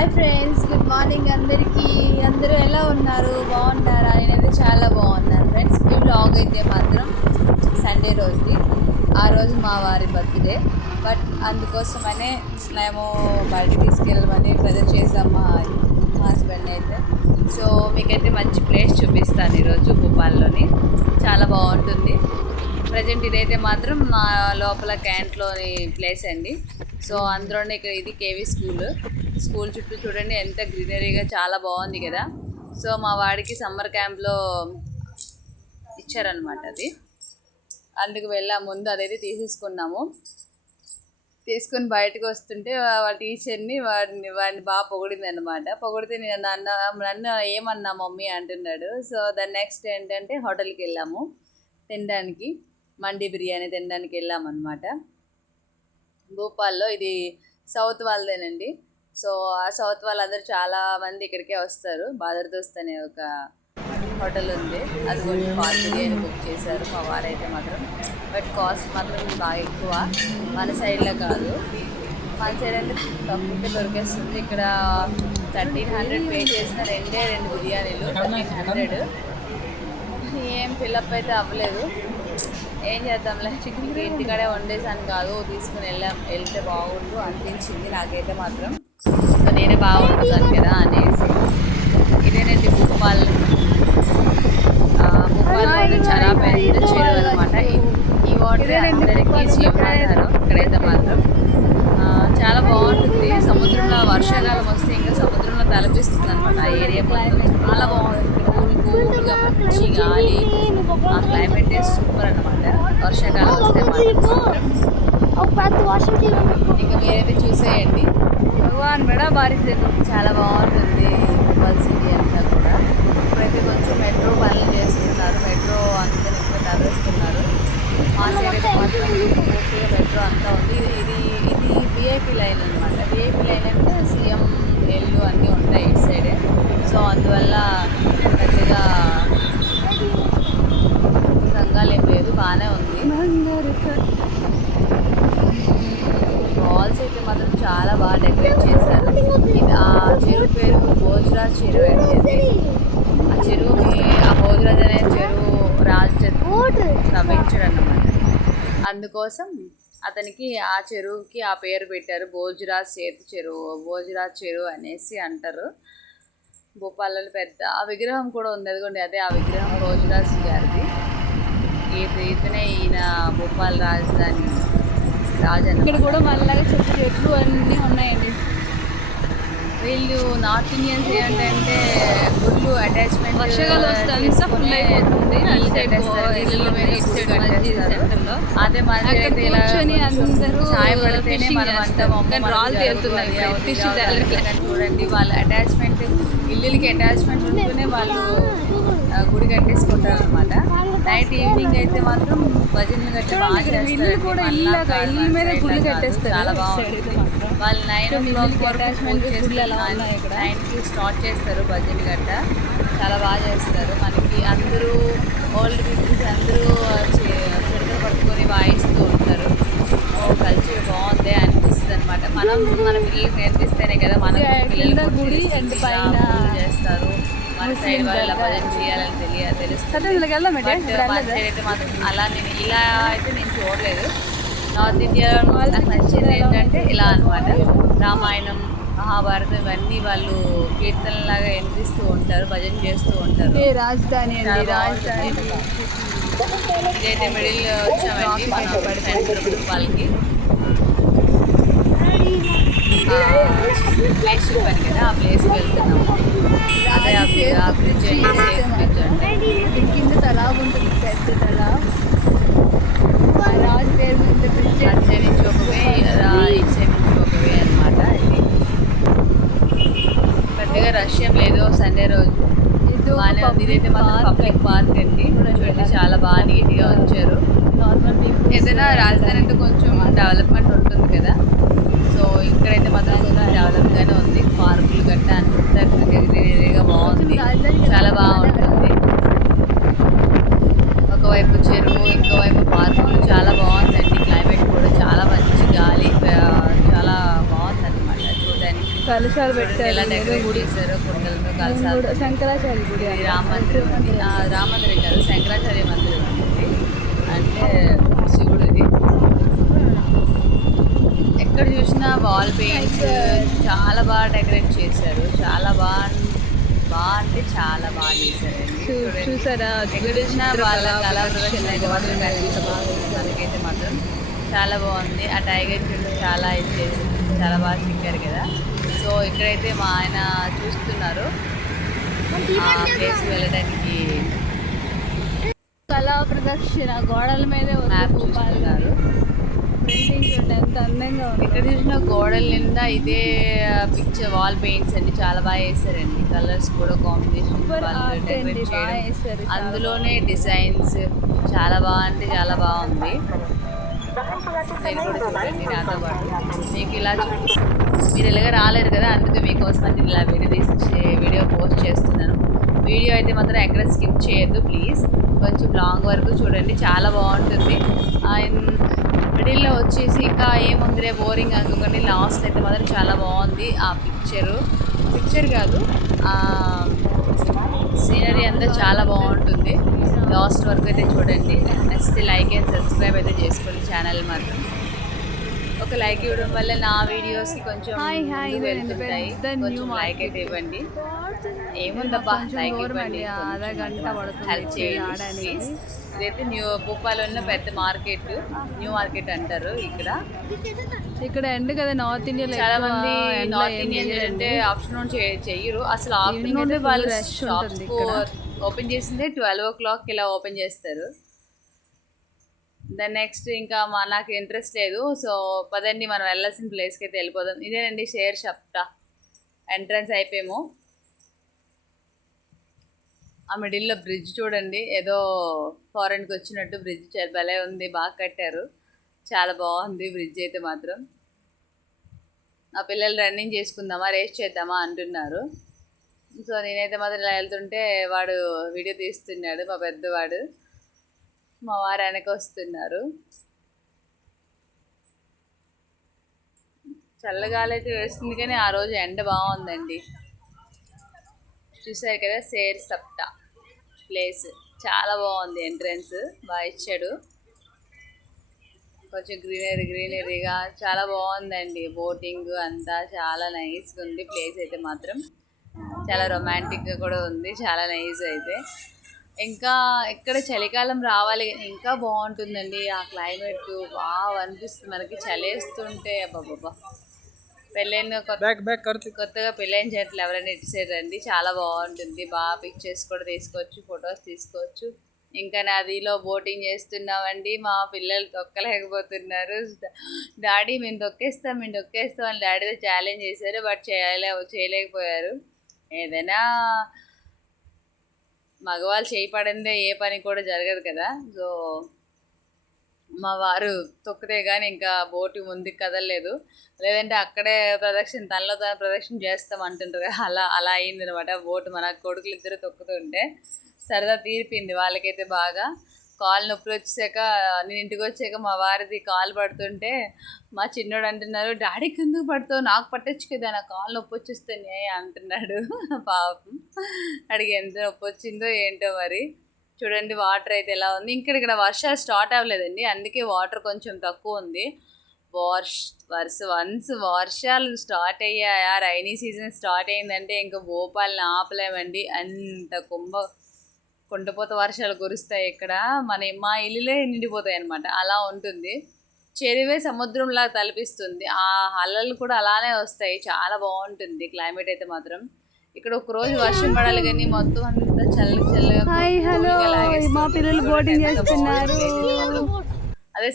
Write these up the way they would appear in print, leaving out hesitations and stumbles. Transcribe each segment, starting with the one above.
Hi friends, good morning అందరికీ. అందరూ ఎలా ఉన్నారు? బాగున్నారా? నేనైతే చాలా బాగున్నాను ఫ్రెండ్స్. ఈ బ్లాగ్ అయితే మాత్రం సండే రోజుది. ఆ రోజు మా వారి బర్త్డే, బట్ అందుకోసమనే మేము బయటకు తీసుకెళ్ళమని ప్రెజెంట్ చేసాం మా హస్బెండ్ అయితే. సో మీకైతే మంచి ప్లేస్ చూపిస్తాను ఈరోజు భోపాల్లోని. చాలా బాగుంటుంది. ప్రజెంట్ ఇదైతే మాత్రం మా లోపల క్యాంట్లోని ప్లేస్ అండి. సో అందులోనే ఇక్కడ ఇది కేవీ స్కూల్ చుట్టూ చూడండి ఎంత గ్రీనరీగా చాలా బాగుంది కదా. సో మా వాడికి సమ్మర్ క్యాంప్లో ఇచ్చారనమాట అది. అందుకు వెళ్ళా ముందు అదైతే తీసుకొని బయటకు వస్తుంటే వాళ్ళ టీచర్ని వాడిని బాగా పొగిడింది అనమాట. పొగిడితే నన్ను ఏమన్నా మమ్మీ అంటున్నాడు. సో దాని నెక్స్ట్ ఏంటంటే హోటల్కి వెళ్ళాము తినడానికి, మండి బిర్యానీ తినడానికి వెళ్ళామన్నమాట. భోపాల్లో ఇది సౌత్ వాళ్ళదేనండి. సో ఆ సౌత్ వాళ్ళందరూ చాలామంది ఇక్కడికే వస్తారు. బాదర్ దోస్త్ అనే ఒక హోటల్ ఉంది, అది కొంచెం ఫాస్ట్ బిర్యానీ బుక్ చేశారు మా వారైతే మాత్రం. బట్ కాస్ట్ మాత్రం బాగా ఎక్కువ, మన సైడ్లో కాదు. మన సైడ్ అంటే తక్కువగా దొరికేస్తుంది. ఇక్కడ 1300 పే చేసిన రెండు బిర్యానీలు 1300. ఏం ఫిల్అప్ అయితే అవ్వలేదు. ఏం చేద్దాంలే, ఇంటికాడే వండేసాను కాదు, తీసుకుని వెళ్తే బాగుండు అనిపించింది నాకైతే మాత్రం. సో నేనే బాగుంటున్నాను కదా అనేసి. ఇదేనండి భోపాల్లో చాలా పెద్ద చెరువు అనమాట. ఈ వాటర్ అందరికీ జీవనాధారం ఇక్కడైతే మాత్రం. చాలా బాగుంటుంది. సముద్రంలో వర్షాకాలం వస్తే ఇంకా సముద్రంలో తలపిస్తుంది అనమాట. ఆ ఏరియా మొత్తం చాలా బాగుంటుంది. కూల్గా మంచి గాలి, ఆ క్లైమేట్ సూపర్ అనమాట. వర్షాకాలం వస్తే ఇంకా మీరైతే చూసేయండి. భగవాన్ బడా బారిష్ చాలా బాగుంటుంది భోపాల్ సిటీ అంతా కూడా. ఇప్పుడైతే కొంచెం మెట్రో పనులు చేస్తున్నారు, మెట్రో అంతా ఇప్పుడు తరలిస్తున్నారు. మా సైడ్ అయితే మాత్రం మెట్రో అంతా ఉంది. ఇది విఐపి లైన్ అనమాట. విఐపి లైన్ అంటే సీఎం ఎల్లు అన్నీ ఉంటాయి ఇటు సైడే. సో అందువల్ల పెద్దగా రంగాలు ఏం లేదు, బాగానే ఉంది. వాల్స్ అయితే మాత్రం చాలా బాగా డెకరేట్ చేశారు. ఇది ఆ చెరువు పేరు భోజరాజ్ చెరువు అండి. ఆ చెరువుని ఆ భోజరాజ్ అనే చెరువు రాజు తవ్వించాడు అన్నమాట. అందుకోసం అతనికి ఆ చెరువుకి ఆ పేరు పెట్టారు, భోజరాజ్ చెరువు అనేసి అంటారు. భోపాల్లో పెద్ద ఆ విగ్రహం కూడా ఉంది, అదిగోండి అదే ఆ విగ్రహం భోజరాజ్ గారిది. ఈయన భోపాల్ రాజధాని రాజు. ఇక్కడ కూడా మళ్ళీ చెట్లు అన్నీ ఉన్నాయండి. వీళ్ళు నార్త్ ఇండియన్స్ ఏంటంటే గుళ్ళు అటాచ్మెంట్, వర్షాకాలం వస్తే ఫుల్ అయిపోతుంది. అదే మనకి ఇలా ఛాయ్ పడితేనే మనం అంతా రాళ్ళు తేలుతున్నాయి. చూడండి వాళ్ళ అటాచ్మెంట్, ఇల్లులకి అటాచ్మెంట్ ఉంటూనే వాళ్ళు గుడి కట్టేసుకుంటారు అనమాట. నైట్ ఈవినింగ్ అయితే మాత్రం భజనలు గట్టి బాగా చేస్తారు. ఇల్లు మీద గుడి కట్టేస్తారు, చాలా బాగుంటుంది. వాళ్ళు 9 o'clock వరకు 9కి స్టార్ట్ చేస్తారు భజన గట్ట. చాలా బాగా చేస్తారు. మనకి అందరూ ఓల్డ్ పీపుల్స్ అందరూ చెట్లు పట్టుకొని వాయిస్తూ ఉంటారు. కల్చర్ బాగుంది అనిపిస్తుంది అనమాట. మన పిల్లలకి నేర్పిస్తేనే కదా మన పిల్లలు గుడి అండ్ పైన చేస్తారు. మన సైడ్ వాళ్ళు భజన చేయాలని తెలుస్తుంది. మన సైడ్ అయితే మాత్రం అలా ఇలా అయితే నేను చూడలేదు. నార్త్ ఇండియాలో నాకు నచ్చింది ఏంటంటే ఇలా అనమాట. రామాయణం, మహాభారతం ఇవన్నీ వాళ్ళు కీర్తనలాగా వినిపిస్తూ ఉంటారు, భజన చేస్తూ ఉంటారు. రాజధాని ఇదైతే మిడిల్ వచ్చామండి మనం వాళ్ళకి ప్లేస్ చూపాను కదా, ఆ ప్లేస్కి వెళ్తున్నాము. అదే ఆ బ్రిడ్జ్ కింద తలాబ్ ఉంటుంది, పెద్ద తలాబ్. రాజు పేరు మీద బ్రిడ్జ్ అటు సైడ్ నుంచి ఒక వే, ఇటు సైడ్ నుంచి ఒక వే అనమాట. ఇది పెద్దగా రష్ ఏం లేదు సండే రోజు, బాగానే ఉంది. ఇదైతే మాత్రం పబ్లిక్ పార్క్ అండి. చూడండి చాలా బాగా నీట్గా ఉంచారు. ఏదైనా రాజధాని అంటే కొంచెం డెవలప్మెంట్ ఉంటుంది కదా. సో ఇక్కడైతే మాత్రం కొంచెం డెవలప్గానే ఉంది. పార్కులు గట్ట అంతా గ్రీనరీగా బాగుంది, చాలా బాగుంటుంది. ఒకవైపు చెరువు, ఇంకోవైపు పార్కులు, చాలా బాగుందండి. క్లైమేట్ కూడా చాలా మంచి గాలి, చాలా బాగుంది అనమాట చూడడానికి. కలశాలు చూడండి పెట్టారు ఎలా ఏదో డెకరేట్ గుడి చేశారో కుండలతో కలసాలు. శంకరాచార్య గుడి ఇది రామ మందిరం అండి. రామ మందిరం కాదు, శంకరాచార్య మందిరం అండి ఇది. అంటే శివుడిది. ఎక్కడ చూసినా వాల్ పెయింట్స్ చాలా బాగా డెకరేట్ చేశారు. చాలా బాగా అంటే చాలా బాగా చేశారండి. చూడండి చూసారా ఎక్కడ చూసినా వాళ్ళ కళా ప్రదర్శన అయితే మాత్రం కనిపిస్తుంది మనకైతే మాత్రం. చాలా బాగుంది. ఆ టైగర్ చుట్టూ చాలా ఇచ్చేసి చాలా బాగా చిక్కారు కదా. సో ఇక్కడైతే మా ఆయన చూస్తున్నారు ఆ ప్లేస్కి వెళ్ళడానికి. కళా ప్రదర్శన గోడల మీదే మ్యాప్ చూస్తున్నారు. ప్రింటింగ్ చూడండి ఎంత అందంగా ఉంది. ఎక్కడ చూసిన గోడల నిండా ఇదే పిక్చర్ వాల్ పెయింట్స్ అండి. చాలా బాగా వేసారండి. కలర్స్ కూడా కాంబినేషన్ వాళ్ళు డెకరేట్ చేయడం, అందులోనే డిజైన్స్ చాలా బాగా అంటే చాలా బాగుంది. నేను కూడా చూడండి నాతో పాటు మీకు ఇలా మీరు ఇలాగ రాలేరు కదా, అందుకే మీకోసం అంటే ఇలా వీడియో పోస్ట్ చేస్తున్నాను. వీడియో అయితే మాత్రం ఎక్కడ స్కిప్ చేయొద్దు ప్లీజ్. కొంచెం లాంగ్ వరకు చూడండి, చాలా బాగుంటుంది. మిడిల్లో వచ్చేసి ఇంకా ఏముందిరే బోరింగ్ అనుకోండి, లాస్ట్ అయితే మాత్రం చాలా బాగుంది. ఆ పిక్చర్ కాదు, సీనరీ అంతా చాలా బాగుంటుంది. లాస్ట్ వరకు అయితే చూడండి. నెక్స్ట్ లైక్ అండ్ సబ్స్క్రైబ్ అయితే చేసుకోండి ఛానల్ మాత్రం. ఒక లైక్ ఇవ్వడం వల్ల నా వీడియోస్కి కొంచెం ముందుకు వెళ్తుంటాయి. కొంచెం లైక్ అయితే ఇవ్వండి. ఏముందబ్బా లైక్ ఇవ్వండి, హెల్ప్ చేయండి ప్లీజ్. ఇదైతే భూపాల్లో ఉన్న పెద్ద మార్కెట్, న్యూ మార్కెట్ అంటారు ఇక్కడ ఎండ్ కదా. నార్త్ ఇండియాలో చాలా మంది నార్త్ ఇండియన్ అంటే ఆఫ్టర్నూన్ చెయ్యరు అసలు. ఆఫ్టర్నూన్ వాళ్ళు షాప్స్ ఓపెన్ చేసిందే 12 o'clock ఇలా ఓపెన్ చేస్తారు. దాని నెక్స్ట్ ఇంకా నాకు ఇంట్రెస్ట్ లేదు. సో పదండి మనం వెళ్ళాల్సిన ప్లేస్కి అయితే వెళ్ళిపోదాం. ఇదేనండి షేర్ షప్టా ఎంట్రన్స్ అయిపోయాము. ఆ మిడిల్లో బ్రిడ్జ్ చూడండి, ఏదో ఫారెన్కి వచ్చినట్టు బ్రిడ్జ్ భలే ఉంది, బాగా కట్టారు. చాలా బాగుంది బ్రిడ్జ్ అయితే మాత్రం. నా పిల్లలు రన్నింగ్ చేసుకుందామా రేస్ చేద్దామా అంటున్నారు. సో నేనైతే మాత్రం ఇలా వెళ్తుంటే వాడు వీడియో తీస్తున్నాడు, మా పెద్దవాడు. మా వారు వెనక వస్తున్నారు. చల్లగాలి అయితే వేస్తుంది కానీ ఆ రోజు ఎండ బాగుందండి. చూసారు కదా షేర్ సప్టా ప్లేస్ చాలా బాగుంది. ఎంట్రన్స్ బాగా ఇచ్చాడు, కొంచెం గ్రీనరీగా చాలా బాగుందండి. బోటింగ్ అంతా చాలా నైస్గా ఉంది. ప్లేస్ అయితే మాత్రం చాలా రొమాంటిక్గా కూడా ఉంది, చాలా నైస్ అయితే. ఇంకా ఇక్కడ చలికాలం రావాలి ఇంకా బాగుంటుందండి. ఆ క్లైమేట్ బాగా అనిపిస్తుంది మనకి. చలేస్తుంటే అబ్బాబ్బా. పెళ్ళైన కొత్తగా పెళ్ళైన చెట్లు ఎవరైనా ఇటు సైడ్ రండి, చాలా బాగుంటుంది. బాగా పిక్చర్స్ కూడా తీసుకోవచ్చు, ఫొటోస్ తీసుకోవచ్చు. ఇంకా నదిలో బోటింగ్ చేస్తున్నామండి. మా పిల్లలు తొక్కలేకపోతున్నారు. డాడీ మేము తొక్కేస్తాం అని డాడీతో ఛాలెంజ్ చేశారు, బట్ చేయలేకపోయారు. ఏదైనా మగవాళ్ళు చేయపడిందే ఏ పని కూడా జరగదు కదా. సో మా వారు తొక్కితే కానీ ఇంకా బోటు ముందుకు కదలలేదు. లేదంటే అక్కడే తనలో తన ప్రదక్షిణ చేస్తాం అంటుంటారు కదా, అలా అయింది అనమాట. బోటు మన కొడుకులు ఇద్దరు తొక్కుతుంటే సరదా తీరిపోయింది వాళ్ళకైతే. బాగా కాలు నొప్పులు వచ్చాక నేను ఇంటికి వచ్చాక మా వారిది కాలు పడుతుంటే మా చిన్నోడు అంటున్నారు, డాడీకి ఎందుకు పడుతావు, నాకు పట్టచ్చు కదా, నా కాలు నొప్పి వచ్చేస్తానే అంటున్నాడు. పాపం అడిగి ఎంత నొప్పి వచ్చిందో ఏంటో మరి. చూడండి వాటర్ అయితే ఎలా ఉంది. ఇక్కడ వర్షాలు స్టార్ట్ అవ్వలేదండి, అందుకే వాటర్ కొంచెం తక్కువ ఉంది. వన్స్ వర్షాలు స్టార్ట్ అయ్యాయా, రైనీ సీజన్ స్టార్ట్ అయిందంటే ఇంకా భోపాల్ని ఆపలేమండి. అంత కుండపోత వర్షాలు కురుస్తాయి ఇక్కడ. మా ఇల్లులే నిండిపోతాయి అన్నమాట, అలా ఉంటుంది. చెరువే సముద్రంలా తలపిస్తుంది. ఆ అలలు కూడా అలానే వస్తాయి. చాలా బాగుంటుంది క్లైమేట్ అయితే మాత్రం. ఇక్కడ ఒక రోజు వర్షం పడాలి కానీ మొత్తం అంతా చల్లగా మా పిల్లలు బోటింగ్ చేస్తున్నారు. అదే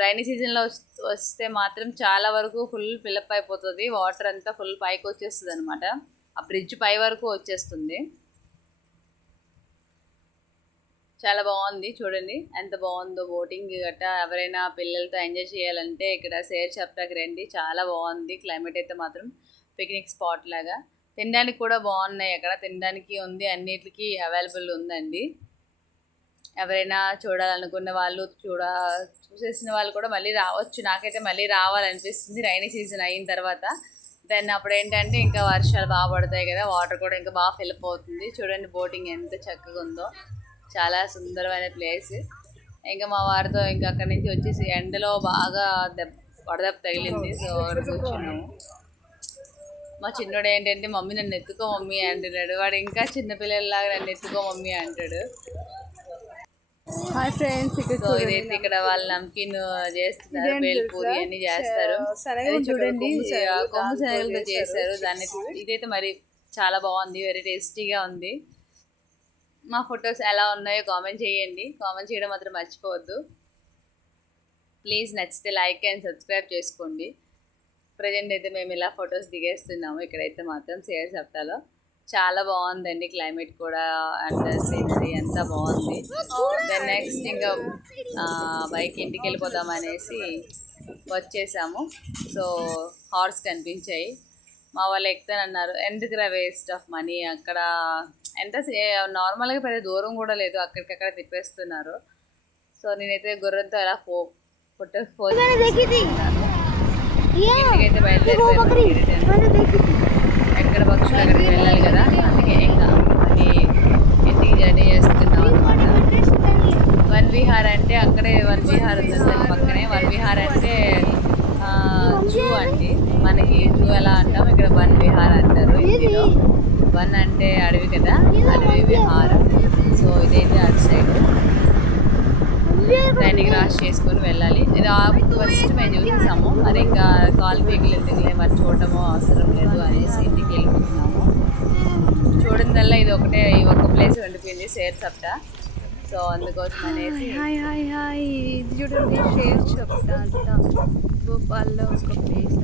రైనీ సీజన్లో వస్తే మాత్రం చాలా వరకు ఫుల్ ఫిల్అప్ అయిపోతుంది. వాటర్ అంతా ఫుల్ పైకి వచ్చేస్తుంది అనమాట. ఆ బ్రిడ్జ్ పై వరకు వచ్చేస్తుంది. చాలా బాగుంది చూడండి ఎంత బాగుందో. బోటింగ్ గట్టా ఎవరైనా పిల్లలతో ఎంజాయ్ చేయాలంటే ఇక్కడ షేర్ షప్టాకి రండి, చాలా బాగుంది. క్లైమేట్ అయితే మాత్రం పిక్నిక్ స్పాట్ లాగా. తినడానికి కూడా బాగున్నాయి, అక్కడ తినడానికి ఉంది, అన్నిటికీ అవైలబుల్ ఉందండి. ఎవరైనా చూడాలనుకున్న వాళ్ళు చూసేసిన వాళ్ళు కూడా మళ్ళీ రావచ్చు. నాకైతే మళ్ళీ రావాలనిపిస్తుంది రైనీ సీజన్ అయిన తర్వాత. దెన్ అప్పుడు ఏంటంటే ఇంకా వర్షాలు బాగా పడతాయి కదా, వాటర్ కూడా ఇంకా బాగా ఫిల్ అవుతుంది. చూడండి బోటింగ్ ఎంత చక్కగా ఉందో, చాలా సుందరమైన ప్లేస్. ఇంకా మా వారితో ఇంకా అక్కడి నుంచి వచ్చేసి ఎండలో బాగా వడదెబ్బ తగిలింది. సో కూర్చున్నాము. మా చిన్నోడు ఏంటంటే మమ్మీ నన్ను ఎత్తుకో మమ్మీ అంటున్నాడు. వాడు ఇంకా చిన్నపిల్లలాగా నన్ను ఎత్తుకో మమ్మీ అంటాడు. హాయ్ ఫ్రెండ్స్, సో ఇదైతే ఇక్కడ వాళ్ళు నమ్కిన్ చేస్తున్నారు, బేల్పూరి అన్ని చేస్తారు. అది చూడండి కొమ్ము శనగలతో చేస్తారు దాన్ని. ఇదైతే మరి చాలా బాగుంది, వెరీ టేస్టీగా ఉంది. మా ఫొటోస్ ఎలా ఉన్నాయో కామెంట్ చేయండి. కామెంట్ చేయడం మాత్రం మర్చిపోవద్దు ప్లీజ్. నచ్చితే లైక్ అండ్ సబ్స్క్రైబ్ చేసుకోండి. ప్రజెంట్ అయితే మేము ఇలా ఫొటోస్ దిగేస్తున్నాము. ఇక్కడైతే మాత్రం సేర్ సప్తాలో చాలా బాగుందండి, క్లైమేట్ కూడా అండ్ సీనరీ అంతా బాగుంది. దెన్ నెక్స్ట్ ఇంకా బైక్ ఇంటికి వెళ్ళిపోదాం అనేసి వచ్చేసాము. సో హార్స్ కనిపించాయి, మా వాళ్ళు ఎక్కుతానన్నారు. ఎందుకురా వేస్ట్ ఆఫ్ మనీ, అక్కడ ఎంత నార్మల్గా పెద్ద దూరం కూడా లేదు, అక్కడికక్కడ తిప్పేస్తున్నారు. సో నేనైతే గుర్రంతో ఎలా ఇంటికైతే బయలుదేరిపోయాను. ఎక్కడ పక్షులు అక్కడికి వెళ్ళాలి కదా, అందుకే ఇంకా అది ఇంటికి జర్నీ చేస్తున్నాం అనమాట. వన్ విహార్ అంటే అక్కడే వన్ విహార్ ఉంది దాని పక్కనే. వన్ విహార్ అంటే జూ అండి, మనకి జూ ఎలా అంటాం, ఇక్కడ వన్ విహార్ అంటారు హిందీలో. వన్ అంటే అడవి కదా, అడవి విహారం. సో ఇదైతే అటు సైడ్ దాన్ని క్రాస్ చేసుకొని వెళ్ళాలి. ఇది ఫస్ట్ మేము చూసేసాము, మరి ఇంకా కాల్ పీకులు ఎందుకులే మరి చూడటము అవసరం లేదు అనేసి ఇంటికి వెళ్ళిపోతున్నాము. చూడందల్లా ఇది ఒకటే, ఒక ప్లేస్ ఉండిపోయింది సేర్ సప్తా. సో అందుకోసం అనేసి ఇది చూడండి షేర్ సప్తా అంట, భోపాల్లో ఒక ప్లేస్.